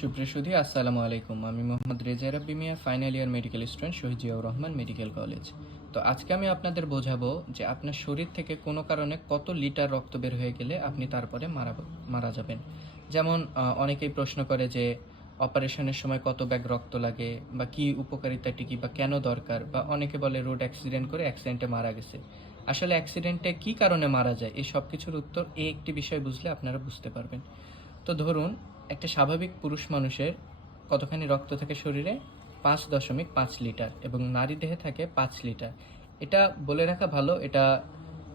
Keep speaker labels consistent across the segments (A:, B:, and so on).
A: সুপ্রিয় সুধী, আসসালামু আলাইকুম। আমি Mohammad Reza Rabbi Mia final year medical student Shaheed Ziaur Rahman medical college তো আজকে আমি আপনাদের বোঝাবো যে আপনার শরীর থেকে কোনো কারণে কত লিটার রক্ত বের হয়ে গেলে আপনি তারপরে মারা মারা যাবেন। যেমন অনেকেই প্রশ্ন করে যে অপারেশনের সময় কত ব্যাগ রক্ত লাগে বা কি উপকারিতাটি কি বা কেন দরকার বা অনেকে বলে রোড অ্যাক্সিডেন্ট করে অ্যাক্সিডেন্টে মারা গেছে। আসলে অ্যাক্সিডেন্টে কি কারণে মারা যায়, এই সব কিছুর উত্তর এই একটি বিষয় বুঝলে আপনারা বুঝতে পারবেন। তো ধরুন একটা স্বাভাবিক পুরুষ মানুষের কতখানি রক্ত থাকে শরীরে? পাঁচ দশমিক পাঁচ লিটার এবং নারী দেহে থাকে পাঁচ লিটার। এটা বলে রাখা ভালো, এটা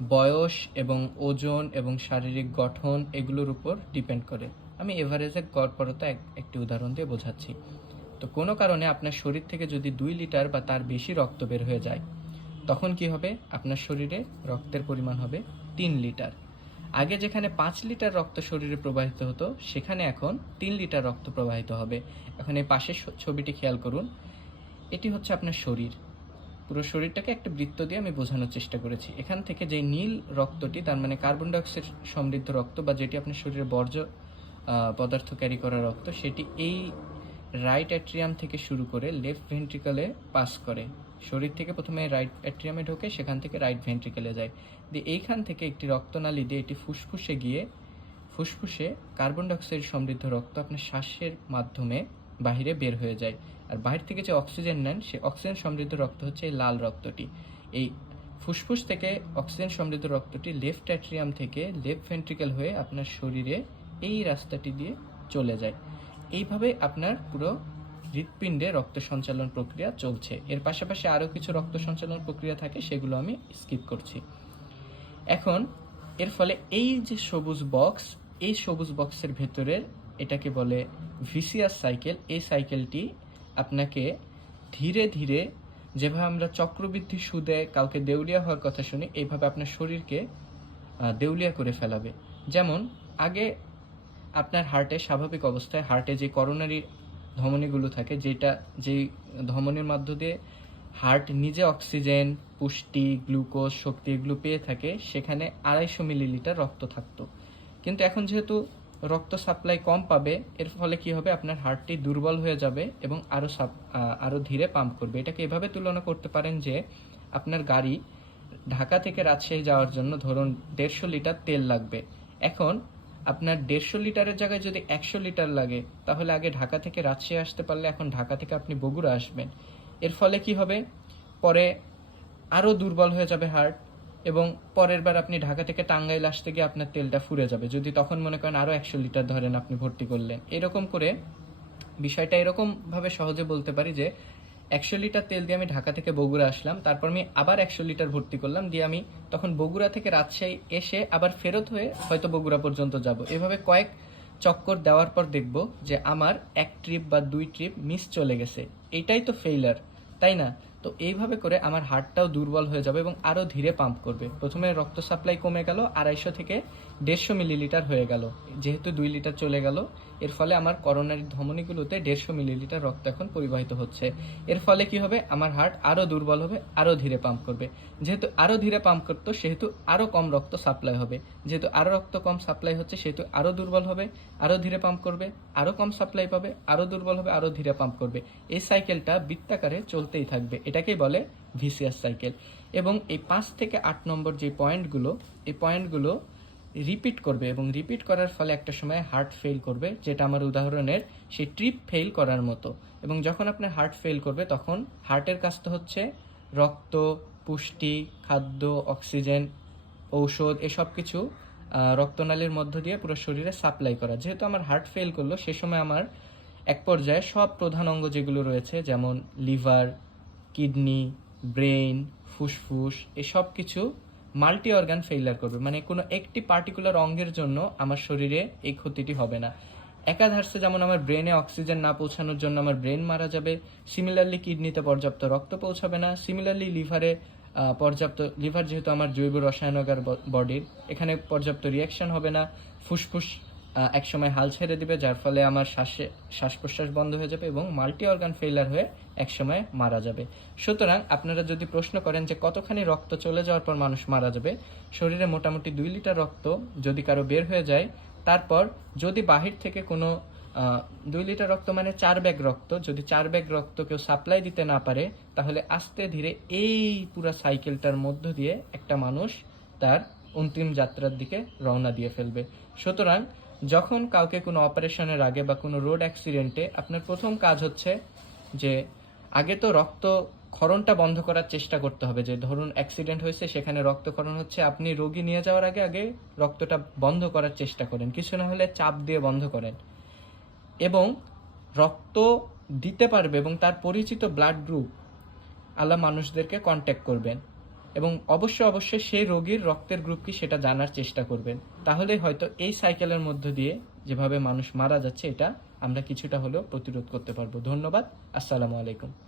A: বয়স এবং ওজন এবং শারীরিক গঠন এগুলোর উপর ডিপেন্ড করে। আমি এভারেজে গড়পরতা এক, একটি উদাহরণ দিয়ে বোঝাচ্ছি। তো কোনো কারণে আপনার শরীর থেকে যদি দুই লিটার বা তার বেশি রক্ত বের হয়ে যায়, তখন কি হবে? আপনার শরীরে রক্তের পরিমাণ হবে তিন লিটার। আগে যেখানে পাঁচ লিটার রক্ত শরীরে প্রবাহিত হতো, সেখানে এখন তিন লিটার রক্ত প্রবাহিত হবে। এখন এই পাশের ছবিটি খেয়াল করুন। এটি হচ্ছে আপনার শরীর। পুরো শরীরটাকে একটা বৃত্ত দিয়ে আমি বোঝানোর চেষ্টা করেছি। এখান থেকে যে নীল রক্তটি, তার মানে কার্বন ডাইঅক্সাইড সমৃদ্ধ রক্ত বা যেটি আপনার শরীরে বর্জ্য পদার্থ ক্যারি করা রক্ত, সেটি এই রাইট অ্যাট্রিয়াম থেকে শুরু করে লেফট ভেন্ট্রিকলে পাস করে। শরীর থেকে প্রথমে রাইট অ্যাট্রিয়ামে ঢোকে, সেখান থেকে রাইট ভেন্ট্রিকলে যায়। দিয়ে এইখান থেকে একটি রক্তনালী দিয়ে এটি ফুসফুসে গিয়ে, ফুসফুসে কার্বন ডাইঅক্সাইড সমৃদ্ধ রক্ত আপনার শ্বাসের মাধ্যমে বাহিরে বের হয়ে যায়। আর বাহির থেকে যে অক্সিজেন নেন, সে অক্সিজেন সমৃদ্ধ রক্ত হচ্ছে এই লাল রক্তটি। এই ফুসফুস থেকে অক্সিজেন সমৃদ্ধ রক্তটি লেফট অ্যাট্রিয়াম থেকে লেফট ভেন্ট্রিকেল হয়ে আপনার শরীরে এই রাস্তাটি দিয়ে চলে যায়। এইভাবে আপনার পুরো হৃৎপিণ্ডে রক্ত সঞ্চালন প্রক্রিয়া চলছে। এর পাশাপাশি আরও কিছু রক্ত সঞ্চালন প্রক্রিয়া থাকে, সেগুলো আমি স্কিপ করছি। এখন, এর ফলে এই যে সবুজ বক্স এই সবুজ বক্সের ভেতরের এটাকে বলে ভিসিয়াস সাইকেল এই সাইকেলটি আপনাকে ধীরে ধীরে যেভাবে আমরা চক্রবৃদ্ধি সুদে কাউকে দেউলিয়া হওয়ার কথা শুনি, এইভাবে আপনার শরীরকে দেউলিয়া করে ফেলাবে। যেমন, আগে আপনার হার্টে স্বাভাবিক অবস্থায় হার্টে যে করোনারি ধমনীগুলো থাকে, যেটা, যেই ধমনীর মধ্য দিয়ে হার্ট নিজে অক্সিজেন, পুষ্টি, গ্লুকোজ শক্তি এগুলো পেয়ে থাকে, সেখানে আড়াইশো মিলিলিটার রক্ত থাকতো। কিন্তু এখন যেহেতু রক্ত সাপ্লাই কম পাবে, এর ফলে কি হবে? আপনার হার্টটি দুর্বল হয়ে যাবে এবং আরও সাপ আরও ধীরে পাম্প করবে। এটাকে এভাবে তুলনা করতে পারেন যে, আপনার গাড়ি ঢাকা থেকে রাজশাহী যাওয়ার জন্য ধরুন দেড়শো লিটার তেল লাগবে। এখন আপনার দেড়শো লিটারের জায়গায় যদি একশো লিটার লাগে, তাহলে আগে ঢাকা থেকে রাজশাহী আসতে পারলে এখন ঢাকা থেকে আপনি বগুড়া আসবেন। এর ফলে কি হবে? পরে আরও দুর্বল হয়ে যাবে হার্ট এবং পরের বার আপনি ঢাকা থেকে টাঙ্গাইল আসতে গিয়ে আপনার তেলটা ফুরে যাবে। যদি তখন মনে করেন আরও একশো লিটার ধরেন আপনি ভর্তি করলেন। এরকম করে বিষয়টা এরকমভাবে সহজে বলতে পারি যে একশো লিটার তেল দিয়ে আমি ঢাকা থেকে বগুড়া আসলাম। তারপর আমি আবার একশো লিটার ভর্তি করলাম। দিয়ে আমি তখন বগুড়া থেকে রাজশাহী এসে আবার ফেরত হয়ে হয়তো বগুড়া পর্যন্ত যাব। এভাবে কয়েক চক্কর দেওয়ার পর দেখব যে আমার এক ট্রিপ বা দুই ট্রিপ মিস চলে গেছে। এটাই তো ফেইলার তাই না? তো এইভাবে করে আমার হার্টটাও দুর্বল হয়ে যাবে এবং আরও ধীরে পাম্প করবে। প্রথমে রক্ত সাপ্লাই কমে গেল, আড়াইশো থেকে দেড়শো মিলিলিটার হয়ে গেল। যেহেতু দুই লিটার চলে গেল, এর ফলে আমার করোনারি ধমনীগুলোতে দেড়শো মিলিলিটার রক্ত এখন পরিবাহিত হচ্ছে। এর ফলে কি হবে? আমার হার্ট আরও দুর্বল হবে, আরও ধীরে পাম্প করবে। যেহেতু আরও ধীরে পাম্প করতো, সেহেতু আরও কম রক্ত সাপ্লাই হবে। যেহেতু আরও রক্ত কম সাপ্লাই হচ্ছে, সেহেতু আরও দুর্বল হবে, আরও ধীরে পাম্প করবে, আরও কম সাপ্লাই পাবে, আরও দুর্বল হবে, আরও ধীরে পাম্প করবে। এই সাইকেলটা বৃত্তাকারে চলতেই থাকবে। এটাকেই বলে ভিসিয়াস সাইকেল। এবং এই পাঁচ থেকে আট নম্বর যে পয়েন্টগুলো, এই পয়েন্টগুলো রিপিট করবে এবং রিপিট করার ফলে একটা সময় হার্ট ফেল করবে, যেটা আমার উদাহরণের সেই ট্রিপ ফেল করার মতো। এবং যখন আপনার হার্ট ফেল করবে, তখন হার্টের কাজ তো হচ্ছে রক্ত, পুষ্টি, খাদ্য, অক্সিজেন, ঔষধ এসব কিছু রক্তনালীর মধ্য দিয়ে পুরো শরীরে সাপ্লাই করা। যেহেতু আমার হার্ট ফেল করল, সে সময় আমার এক পর্যায়ে সব প্রধান অঙ্গ যেগুলো রয়েছে, যেমন লিভার কিডনি, ব্রেইন, ফুসফুস, এসব কিছু মাল্টি অর্গান ফেইলার করবে। মানে কোনো একটি পার্টিকুলার অঙ্গের জন্য আমার শরীরে এই ক্ষতিটি হবে না। একাধারসে যেমন আমার ব্রেনে অক্সিজেন না পৌঁছানোর জন্য আমার ব্রেন মারা যাবে সিমিলারলি কিডনিতে পর্যাপ্ত রক্ত পৌঁছাবে না সিমিলারলি লিভারে পর্যাপ্ত লিভার যেহেতু আমার জৈব রসায়নগার বডির এখানে পর্যাপ্ত রিয়াকশন হবে না, ফুসফুস একসময় হাল ছেড়ে দিবে, যার ফলে আমার শ্বাসে শ্বাস প্রশ্বাস বন্ধ হয়ে যাবে এবং মাল্টি অর্গান ফেইলার হয়ে একসময় মারা যাবে। সুতরাং আপনারা যদি প্রশ্ন করেন যে কতখানি রক্ত চলে যাওয়ার পর মানুষ মারা যাবে, শরীরে মোটামুটি দুই লিটার রক্ত যদি কারও বের হয়ে যায়, তারপর যদি বাহির থেকে কোনো দুই লিটার রক্ত মানে চার ব্যাগ রক্ত, যদি চার ব্যাগ রক্ত কেউ সাপ্লাই দিতে না পারে, তাহলে আস্তে ধীরে এই পুরো সাইকেলটার মধ্য দিয়ে একটা মানুষ তার অন্তিম যাত্রার দিকে রওনা দিয়ে ফেলবে। সুতরাং যখন কাউকে কোনো অপারেশনের আগে বা কোনো রোড অ্যাক্সিডেন্টে আপনার প্রথম কাজ হচ্ছে যে আগে তো রক্ত ক্ষরণটা বন্ধ করার চেষ্টা করতে হবে, যে ধরুন অ্যাক্সিডেন্ট হয়েছে, সেখানে রক্তক্ষরণ হচ্ছে, আপনি রোগী নিয়ে যাওয়ার আগে আগে রক্তটা বন্ধ করার চেষ্টা করেন, কিছু না হলে চাপ দিয়ে বন্ধ করেন। এবং রক্ত দিতে পারবে এবং তার পরিচিত ব্লাড গ্রুপ আল্লাহ মানুষদেরকে কন্ট্যাক্ট করবেন। এবং অবশ্যই অবশ্যই সেই রোগীর রক্তের গ্রুপ কি সেটা জানার চেষ্টা করবেন। তাহলে হয়তো এই সাইকেলের মধ্য দিয়ে যেভাবে মানুষ মারা যাচ্ছে, এটা আমরা কিছুটা হলেও প্রতিরোধ করতে পারব। ধন্যবাদ। আসসালামু আলাইকুম।